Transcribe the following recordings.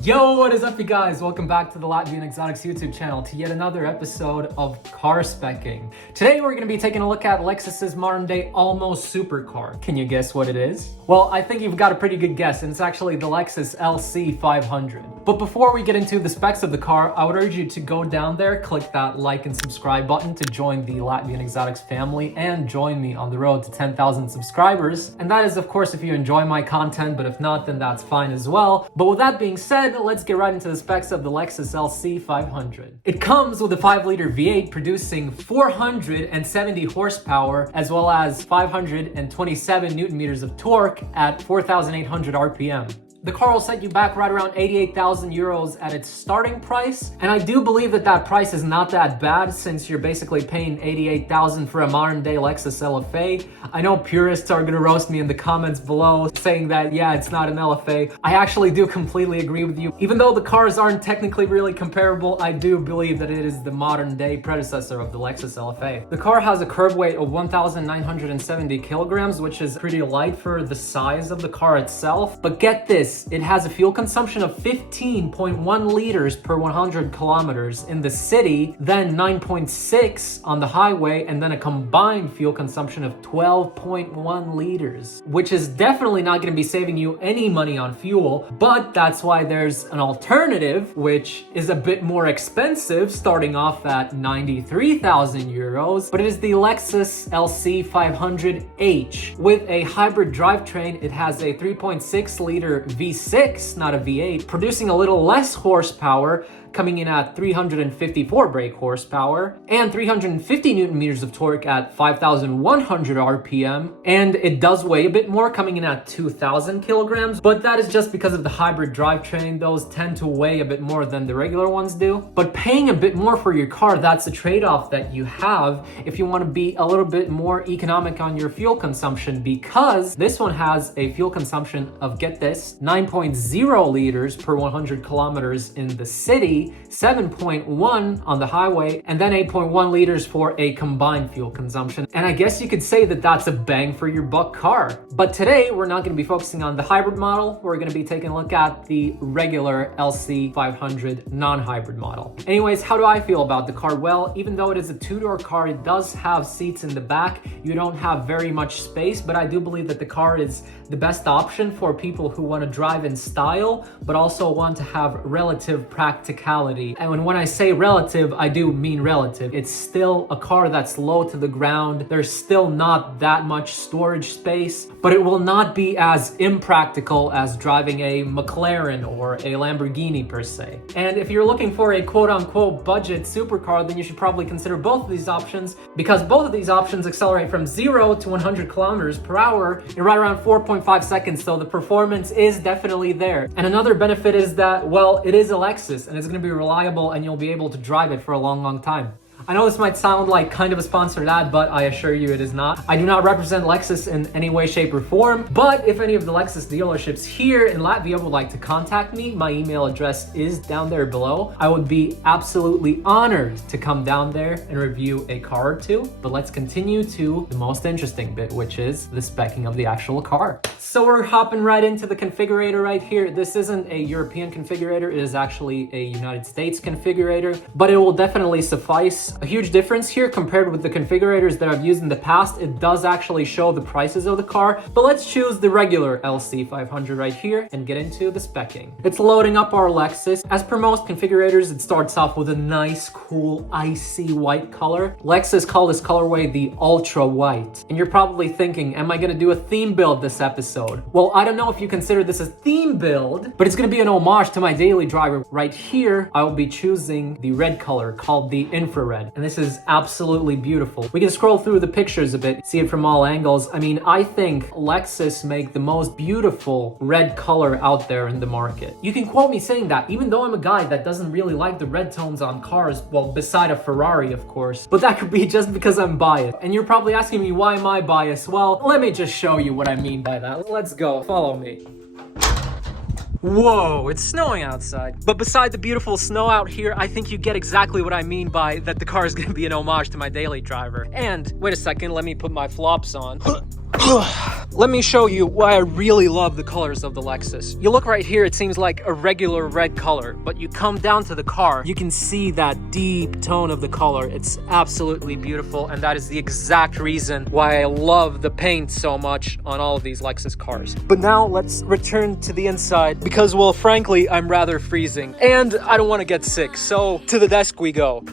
Yo, what is up, you guys? Welcome back to the latvianexotics YouTube channel to yet another episode of car specking. Today we're going to be taking a look at Lexus's modern day almost supercar. Can you guess what it is? Well, I think you've got a pretty good guess, and it's actually the Lexus LC 500. But before we get into the specs of the car, I would urge you to go down there, click that like and subscribe button to join the Latvian Exotics family and join me on the road to 10,000 subscribers. And that is, of course, if you enjoy my content, but if not, then that's fine as well. But with that being said, let's get right into the specs of the Lexus LC 500. It comes with a 5-liter V8 producing 470 horsepower as well as 527 newton meters of torque at 4,800 RPM. The car will set you back right around 88,000 euros at its starting price. And I do believe that that price is not that bad since you're basically paying 88,000 for a modern day Lexus LFA. I know purists are gonna roast me in the comments below saying that, yeah, it's not an LFA. I actually do completely agree with you. Even though the cars aren't technically really comparable, I do believe that it is the modern day predecessor of the Lexus LFA. The car has a curb weight of 1,970 kilograms, which is pretty light for the size of the car itself. But get this, it has a fuel consumption of 15.1 liters per 100 kilometers in the city, then 9.6 on the highway, and then a combined fuel consumption of 12.1 liters, which is definitely not going to be saving you any money on fuel. But that's why there's an alternative, which is a bit more expensive, starting off at 93,000 euros. But it is the Lexus LC 500H. With a hybrid drivetrain, it has a 3.6 liter V6, not a V8, producing a little less horsepower, coming in at 354 brake horsepower and 350 newton meters of torque at 5,100 RPM. And it does weigh a bit more, coming in at 2,000 kilograms, but that is just because of the hybrid drivetrain. Those tend to weigh a bit more than the regular ones do. But paying a bit more for your car, that's a trade-off that you have if you want to be a little bit more economic on your fuel consumption, because this one has a fuel consumption of, get this, 9.0 liters per 100 kilometers in the city, 7.1 on the highway, and then 8.1 liters for a combined fuel consumption. And I guess you could say that that's a bang for your buck car. But today we're not going to be focusing on the hybrid model. We're going to be taking a look at the regular LC 500 non-hybrid model. Anyways, how do I feel about the car? Well, even though it is a two-door car, it does have seats in the back. You don't have very much space, but I do believe that the car is the best option for people who want to drive in style, but also want to have relative practicality. And when I say relative, I do mean relative. It's still a car that's low to the ground. There's still not that much storage space, but it will not be as impractical as driving a McLaren or a Lamborghini per se. And if you're looking for a quote-unquote budget supercar, then you should probably consider both of these options, because both of these options accelerate from 0 to 100 kilometers per hour in right around 4.5 seconds, so the performance is definitely there. And another benefit is that, well, it is a Lexus, and it's going to be reliable, and you'll be able to drive it for a long time. I know this might sound like kind of a sponsored ad, but I assure you it is not. I do not represent Lexus in any way, shape, or form, but if any of the Lexus dealerships here in Latvia would like to contact me, my email address is down there below. I would be absolutely honored to come down there and review a car or two. But let's continue to the most interesting bit, which is the specking of the actual car. So we're hopping right into the configurator right here. This isn't a European configurator, it is actually a United States configurator, but it will definitely suffice. A huge difference here compared with the configurators that I've used in the past. It does actually show the prices of the car, but let's choose the regular LC 500 right here and get into the specking. It's loading up our Lexus. As per most configurators, it starts off with a nice, cool, icy white color. Lexus call this colorway the Ultra White. And you're probably thinking, am I gonna do a theme build this episode? Well, I don't know if you consider this a theme build, but it's gonna be an homage to my daily driver. Right here, I will be choosing the red color called the Infrared. And this is absolutely beautiful. We can scroll through the pictures a bit, see it from all angles. I mean, I think Lexus make the most beautiful red color out there in the market. You can quote me saying that, even though I'm a guy that doesn't really like the red tones on cars, well, beside a Ferrari, of course, but that could be just because I'm biased. And you're probably asking me, why am I biased? Well, let me just show you what I mean by that. Let's go, follow me. Whoa, it's snowing outside. But beside the beautiful snow out here, I think you get exactly what I mean by that the car is gonna be an homage to my daily driver. And wait a second, let me put my flops on. Let me show you why I really love the colors of the Lexus. You look right here, it seems like a regular red color, but you come down to the car, you can see that deep tone of the color. It's absolutely beautiful, and that is the exact reason why I love the paint so much on all of these Lexus cars. But now let's return to the inside because, well, frankly, I'm rather freezing and I don't want to get sick. So to the desk we go.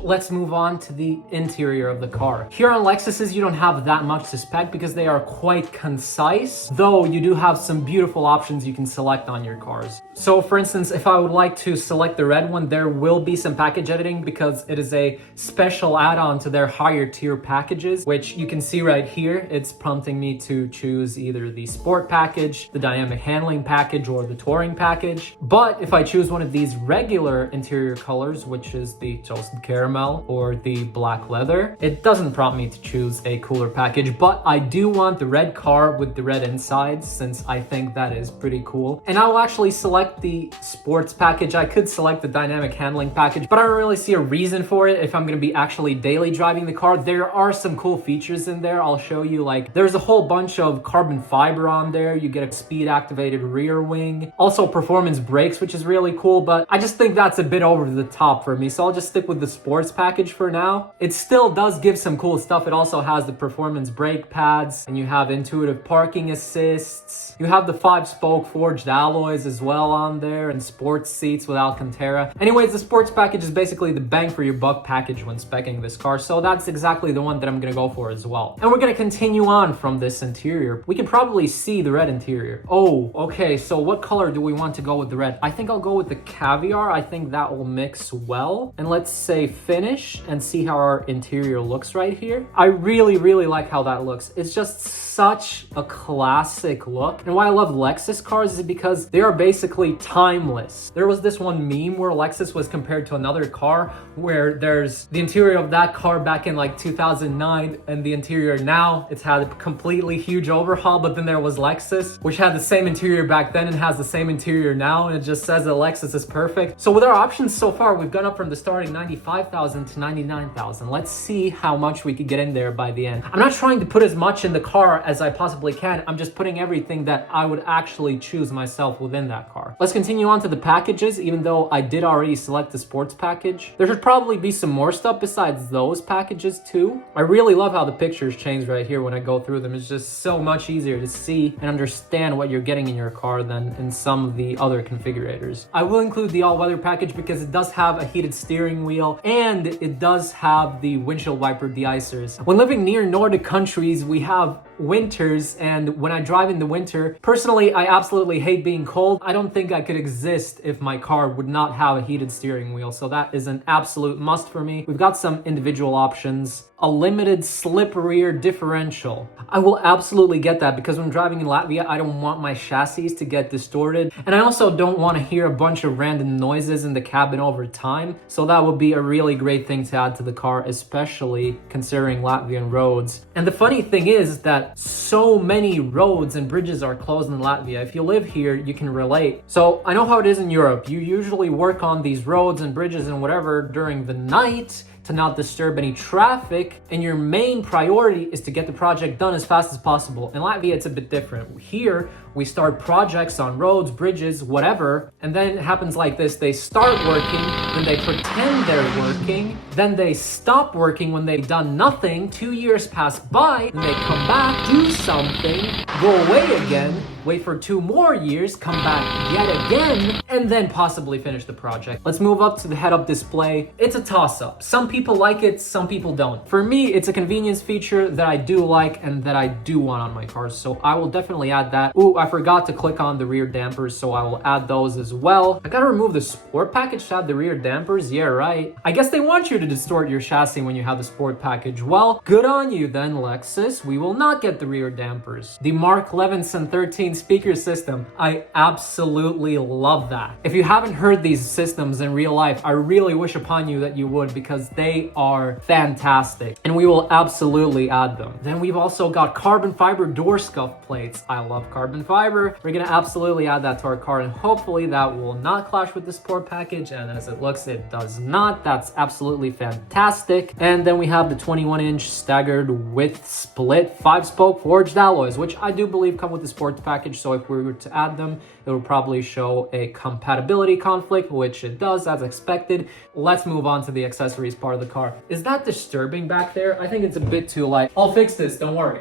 Let's move on to the interior of the car. Here on Lexuses, you don't have that much to spec because they are quite concise, though you do have some beautiful options you can select on your cars. So for instance, if I would like to select the red one, there will be some package editing because it is a special add-on to their higher tier packages, which you can see right here. It's prompting me to choose either the sport package, the dynamic handling package, or the touring package. But if I choose one of these regular interior colors, which is the toasted caramel or the black leather, it doesn't prompt me to choose a cooler package, but I do want the red car with the red insides since I think that is pretty cool. And I will actually select the sports package. I could select the dynamic handling package, but I don't really see a reason for it if I'm going to be actually daily driving the car. There are some cool features in there. I'll show you, like there's a whole bunch of carbon fiber on there. You get a speed activated rear wing, also performance brakes, which is really cool, but I just think that's a bit over the top for me. So I'll just stick with the sports package for now. It still does give some cool stuff. It also has the performance brake pads, and you have intuitive parking assists. You have the 5-spoke forged alloys as well on there, and sports seats with Alcantara. Anyways, the sports package is basically the bang for your buck package when speccing this car, so that's exactly the one that I'm gonna go for as well. And we're gonna continue on from this interior. We can probably see the red interior. Oh, okay, so what color do we want to go with the red? I think I'll go with the caviar. I think that will mix well. And let's say finish and see how our interior looks right here. I really like how that looks. It's just such a classic look. And why I love Lexus cars is because they are basically timeless. There was this one meme where Lexus was compared to another car where there's the interior of that car back in like 2009 and the interior now. It's had a completely huge overhaul, but then there was Lexus, which had the same interior back then and has the same interior now, and it just says that Lexus is perfect. So with our options so far, we've gone up from the starting 95,000 to 99,000. Let's see how much we could get in there by the end. I'm not trying to put as much in the car as I possibly can. I'm just putting everything that I would actually choose myself within that car. Let's continue on to the packages, even though I did already select the sports package. There should probably be some more stuff besides those packages too. I really love how the pictures change right here when I go through them. It's just so much easier to see and understand what you're getting in your car than in some of the other configurators. I will include the all-weather package because it does have a heated steering wheel and it does have the windshield wiper de-icers. When living near Nordic countries, we have winters, and when I drive in the winter, personally, I absolutely hate being cold. I don't think I could exist if my car would not have a heated steering wheel, so that is an absolute must for me. We've got some individual options. A limited slip rear differential. I will absolutely get that because when driving in Latvia, I don't want my chassis to get distorted, and I also don't want to hear a bunch of random noises in the cabin over time, so that would be a really great thing to add to the car, especially considering Latvian roads. And the funny thing is that so many roads and bridges are closed in Latvia. If you live here, you can relate. So I know how it is in Europe. You usually work on these roads and bridges and whatever during the night to not disturb any traffic, and your main priority is to get the project done as fast as possible. In Latvia, it's a bit different. Here, we start projects on roads, bridges, whatever, and then it happens like this. They start working, then they pretend they're working, then they stop working when they've done nothing, 2 years pass by, then they come back, do something, go away again, wait for 2 more years, come back yet again, and then possibly finish the project. Let's move up to the head-up display. It's a toss-up. Some people like it, some people don't. For me, it's a convenience feature that I do like and that I do want on my cars, so I will definitely add that. Ooh, I forgot to click on the rear dampers, so I will add those as well. I gotta remove the sport package to add the rear dampers. Yeah, right. I guess they want you to distort your chassis when you have the sport package. Well, good on you then, Lexus. We will not get the rear dampers. The Mark 11s and 13s speaker system. I absolutely love that. If you haven't heard these systems in real life, I really wish upon you that you would, because they are fantastic and we will absolutely add them. Then we've also got carbon fiber door scuff plates. I love carbon fiber. We're gonna absolutely add that to our car, and hopefully that will not clash with the support package, and as it looks, it does not. That's absolutely fantastic. And then we have the 21-inch staggered width split 5-spoke forged alloys, which I do believe come with the sports package, so if we were to add them, it would probably show a compatibility conflict, which it does as expected. Let's move on to the accessories part of the car. Is that disturbing back there? I think it's a bit too light. I'll fix this, don't worry.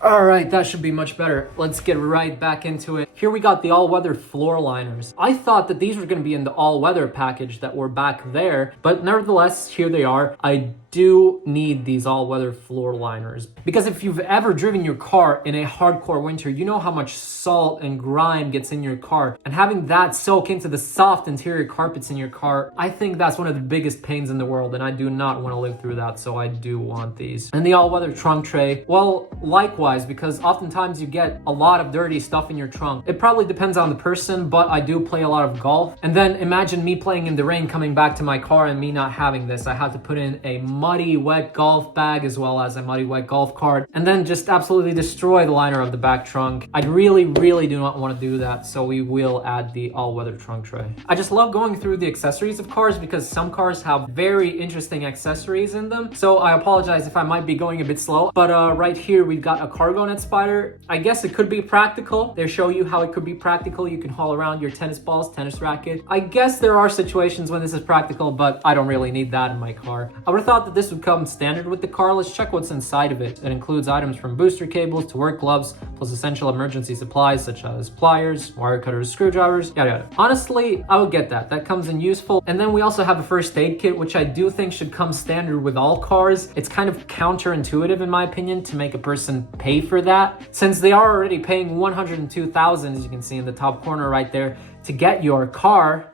All right, that should be much better. Let's get right back into it. Here we got the all-weather floor liners. I thought that these were going to be in the all-weather package that were back there, but nevertheless, here they are. I do need these all-weather floor liners, because if you've ever driven your car in a hardcore winter, you know how much salt and grime gets in your car, and having that soak into the soft interior carpets in your car, I think that's one of the biggest pains in the world, and I do not want to live through that, so I do want these. And the all-weather trunk tray, well, likewise, because oftentimes you get a lot of dirty stuff in your trunk. It probably depends on the person, but I do play a lot of golf, and then imagine me playing in the rain coming back to my car and me not having this. I had to put in a muddy wet golf bag as well as a muddy wet golf cart, and then just absolutely destroy the liner of the back trunk. I really do not want to do that, so we will add the all-weather trunk tray. I just love going through the accessories of cars, because some cars have very interesting accessories in them, so I apologize if I might be going a bit slow, but right here we've got a cargo net spider. I guess it could be practical. They show you how it could be practical. You can haul around your tennis balls, tennis racket. I guess there are situations when this is practical, but I don't really need that in my car. I would have thought that this would come standard with the car. Let's check what's inside of it. It includes items from booster cables to work gloves, plus essential emergency supplies such as pliers, wire cutters, screwdrivers, yada yada. Honestly, I would get that. That comes in useful. And then we also have a first aid kit, which I do think should come standard with all cars. It's kind of counterintuitive in my opinion to make a person pay for that, since they are already paying $102,000, as you can see in the top corner right there, to get your car.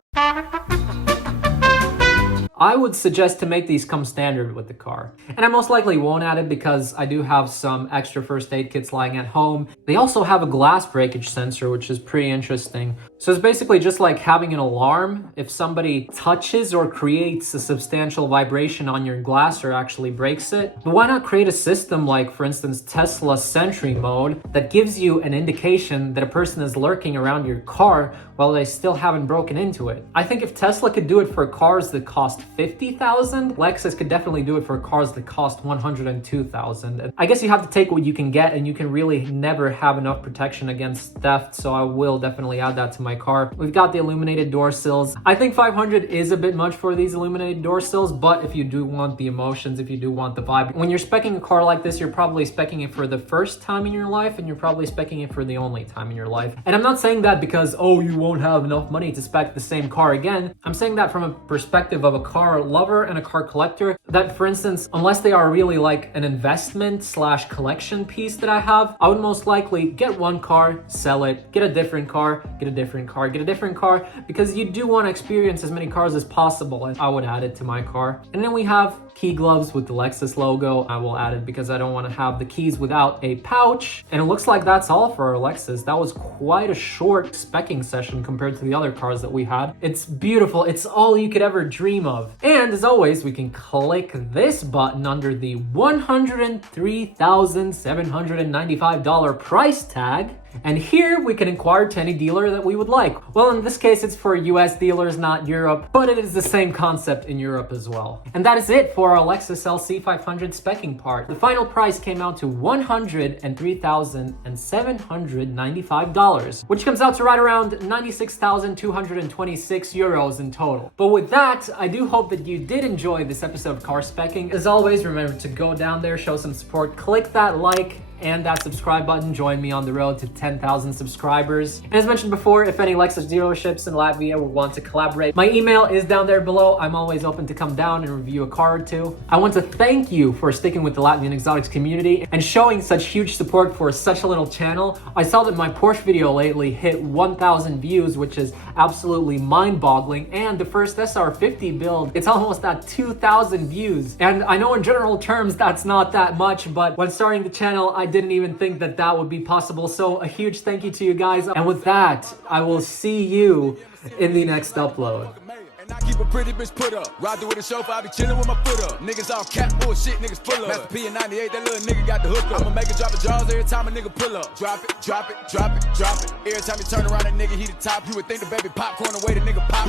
I would suggest to make these come standard with the car. And I most likely won't add it because I do have some extra first aid kits lying at home. They also have a glass breakage sensor, which is pretty interesting. So it's basically just like having an alarm. If somebody touches or creates a substantial vibration on your glass or actually breaks it. But why not create a system like, for instance, Tesla Sentry mode that gives you an indication that a person is lurking around your car while they still haven't broken into it? I think if Tesla could do it for cars that cost $50,000, Lexus could definitely do it for cars that cost $102,000. I guess you have to take what you can get, and you can really never have enough protection against theft, so I will definitely add that to my car. We've got the illuminated door sills. I think 500 is a bit much for these illuminated door sills, but if you do want the emotions, if you do want the vibe, when you're speccing a car like this, you're probably speccing it for the first time in your life, and you're probably speccing it for the only time in your life. And I'm not saying that because, oh, you won't have enough money to spec the same car again. I'm saying that from a perspective of a car lover and a car collector, that for instance, unless they are really like an investment / collection piece that I have, I would most likely get one car, sell it, get a different car, get a different car, get a different car, because you do want to experience as many cars as possible, and I would add it to my car. And then we have key gloves with the Lexus logo. I will add it because I don't want to have the keys without a pouch. And it looks like that's all for our Lexus. That was quite a short speccing session compared to the other cars that we had. It's beautiful. It's all you could ever dream of. And as always, we can click this button under the $103,795 price tag. And here we can inquire to any dealer that we would like. Well, in this case, it's for US dealers, not Europe, but it is the same concept in Europe as well. And that is it for our Lexus LC 500 speccing part. The final price came out to $103,795, which comes out to right around 96,226 euros in total. But with that, I do hope that you did enjoy this episode of Car Specking. As always, remember to go down there, show some support, click that like and that subscribe button. Join me on the road to 10,000 subscribers. And as mentioned before, if any Lexus dealerships in Latvia would want to collaborate, my email is down there below. I'm always open to come down and review a car or two. I want to thank you for sticking with the Latvian Exotics community and showing such huge support for such a little channel. I saw that my Porsche video lately hit 1,000 views, which is absolutely mind-boggling. And the first SR50 build, it's almost at 2,000 views. And I know in general terms that's not that much, but when starting the channel, I didn't even think that that would be possible. So a huge thank you to you guys. And with that, I will see you in the next upload. And I keep a pretty bitch put up. Ride through with a chauffeur, I be chillin' with my foot up. Niggas all cap bullshit, niggas full up. Master P in 98, that little nigga got the hook up. I'ma make it drop the jaws every time a nigga pull up. Drop it, drop it, drop it, drop it. Every time you turn around, that nigga, he the top. You would think the baby popcorn the way the nigga pop.